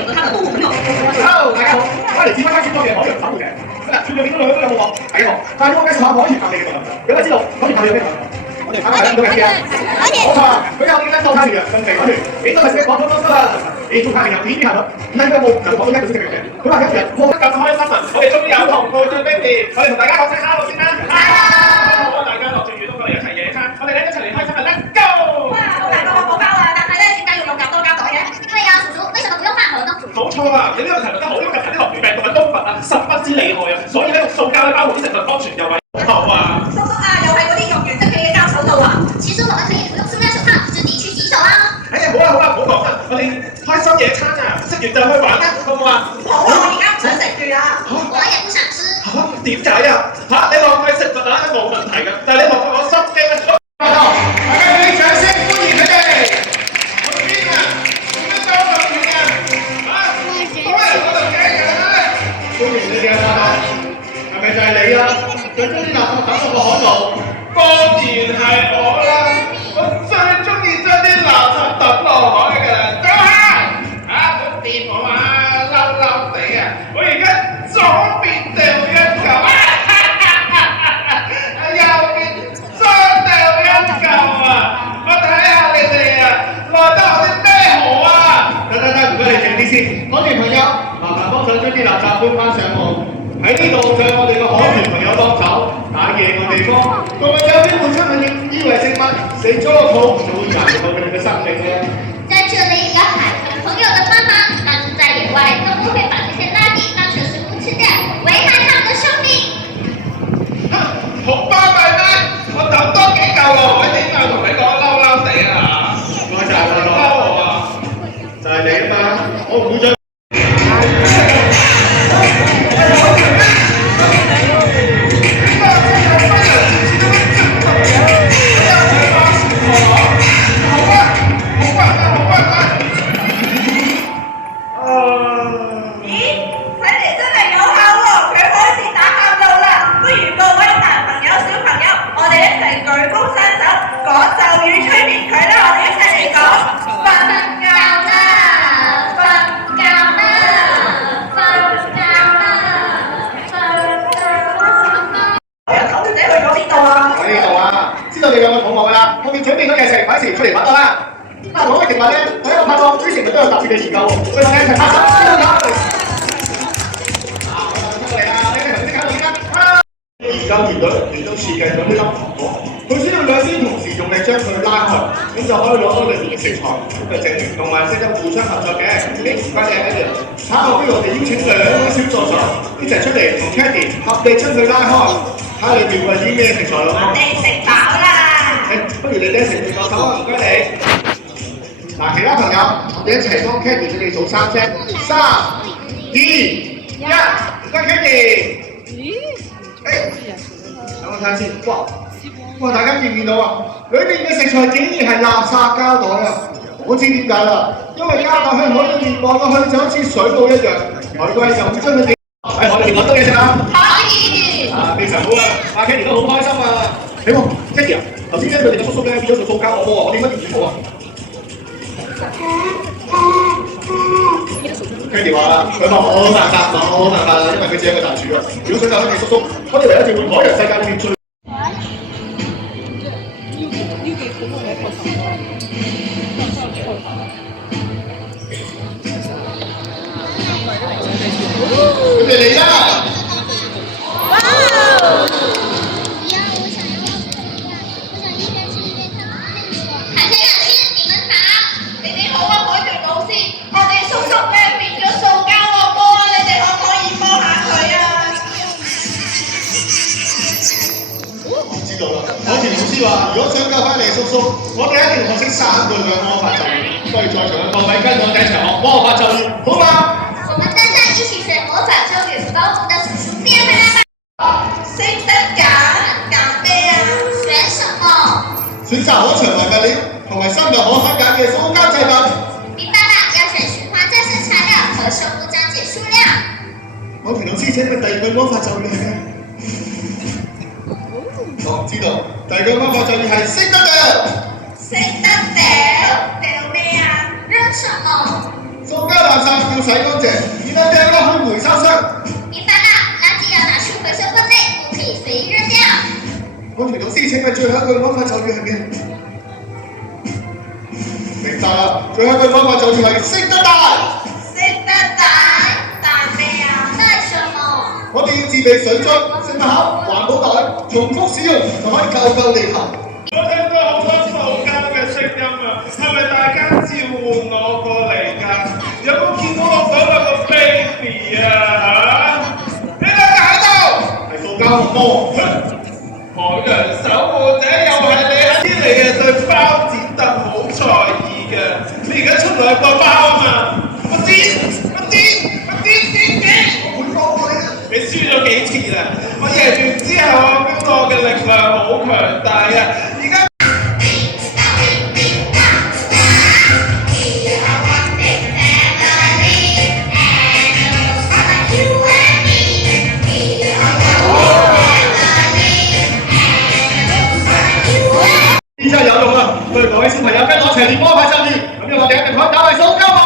选择它的动物朋友。Hello，大家好，我嚟自翻山村嘅海洋守護者。今日全部見到兩個有冇喎？係喎，但係我介紹下海豚探你嘅動物。有冇知道海豚探你有咩動物？我哋睇下見到嘅嘢。冇錯，佢有點解收餐嘅跟肥海豚，幾多係食廣東歌啦？你仲係有片係咪？唔係佢冇就講到一個識嘅。佢話有人過得咁開心啊！我哋終於有同步最 baby， 我哋同大家講聲 hello 先啦。好啊，大家落住雨都過嚟一齊野餐，我哋咧一齊嚟開心啊 ！Let's go！ 哇，好大個漢堡包啊！但係咧點解要用咁多膠袋嘅？因為啊，叔叔，為什麼不用飯盒呢？冇錯啊！你呢個題問得好，因為近排啲流行病毒嘅冬物啊，十分之厲害啊，所以咧用塑膠咧包括啲食物安全又衞生啊！叔叔啊，又係嗰啲用完即棄嘅膠手套啊！其實我們可以不用塑料手套，自己去洗手啊！哎呀，好啦好啦，唔好講啦，我哋開心野餐啊，食完就去玩啦，好唔好啊？好啊，我而家唔想食住啊！我也不想吃。嚇點解啊？嚇你浪費食物啊，冇問題㗎，但係你浪費我心機啊！大家俾啲掌聲歡迎佢哋。去邊啊？做乜走咁遠啊？嚇？都係我哋嘅人啊！歡迎你哋啊，發覺係咪就係你啊？最中意垃圾抌落個海度，當然係我啦！我最中意將啲垃圾抌落海㗎啦，走下嚇唔好掂我啊！嬲嬲地啊！我而家左邊掉一嚿，右邊再掉一嚿啊！我睇下你哋啊，來得我啲咩好啊？得，唔該你靜啲先。海豚朋友，麻煩幫手將啲垃圾搬翻上岸。喺呢度就係我哋個海豚朋友幫手打野嘅地方。動物有啲會親近以為食物，食咗個肚就會危害佢哋嘅生命嘅。在這裡有海豚朋友的幫忙，但是在野外都不會把這些垃圾當成食物吃掉，危害他們的生命。好巴閉咩？我抌多幾嚿落海點解同你講嬲嬲地啊？我就係嬲我啊！就係你啊嘛！我唔會再。知道你兩個肚餓㗎啦，後面準備咗嘢食，快啲出嚟玩多啦！講嘅食物咧，我一個拍檔主持人都有特別嘅研究喎，我哋一齊拍手，先啦！出嚟啦，你哋頭先搞到點啊？研究團隊亦都設計咗呢粒糖果，佢需要兩邊同時用力將佢拉開，咁就可以攞到裏面嘅食材，咁就證明同埋識得互相合作嘅。你唔該你一樣。稍後不如我哋邀請兩位小助手一齊出嚟同 Candy 合力將佢拉開，睇下你哋會係啲咩食材咯。我哋食飽啦！不如你哋一齊做手啊！唔該你。嗱，其他朋友，我哋一齊幫 Candy 佢哋數3聲，3、2、1，唔該 Candy。等我睇下先，哇！大家見唔見到啊？裏面嘅食材竟然係垃圾膠袋啊！我知點解啦，因為膠袋喺海裡面望落去就好似水母一樣，海龜就會將佢哋。我哋連揾到嘢食啊！可以。啊，非常好啊！阿 Candy 都好開心啊！你喎 ，Candy 啊，頭先咧佢哋嘅叔叔咧變咗做塑膠惡魔啊！我點解要轉好啊？Candy 話啦，佢話冇辦法，因為佢只係一個大廚啊！如果想救 Candy 叔叔，我哋唯有召喚海洋世界裏面最。佢哋嚟啦！哇！海豚老師，你們好！你哋好啊，海豚老師，我哋叔叔咧變咗塑膠惡魔啊！你哋可唔可以幫下佢啊？我知道啦，海豚老師話：如果想救翻你叔叔，我哋一定學識3個嘅魔法咒語，所以在場嘅各位跟我哋一齊學魔法咒語，好嗎？我們大家一起學魔法咒語，幫我們的叔叔變回來吧！識得揀咩啊？選什麼？選擇可循環物料同埋深入可分解嘅塑膠製品。明白啦，要選循環再生材料和生物降解數量。海豚老師請問第二句魔法咒語係咩？我知道，第二句魔法咒語係識得掉。識得掉咩啊？扔什麼？塑膠袋。垃圾要洗乾淨，然後掉落去回收箱。明白了，垃圾要拿去回收分類，不可以隨意扔掉。我條老師請問最後一句魔法咒語係咩？明白啦，最後一句魔法咒語係識得帶。識得帶咩啊？帶什麼？我哋要自備水樽、食物盒、環保袋，重複使用就可以救救地球。我聽到好多嘈交嘅聲音啊，係咪大家召喚我過嚟㗎？有冇見到我嗰兩個 baby 啊？你兩個喺度？係塑膠魔，海洋守護者又係你啊！啲你嘅對包剪揼好在意嘅，你而家出兩個包啊嘛！我會幫我你。你輸咗幾次啦？我贏完之後，我 feel 我嘅力量好強大啊！而家呢真係有用啊！不如各位小朋友跟我一齊練魔法咒語，咁樣我哋一定可以打敗塑膠魔。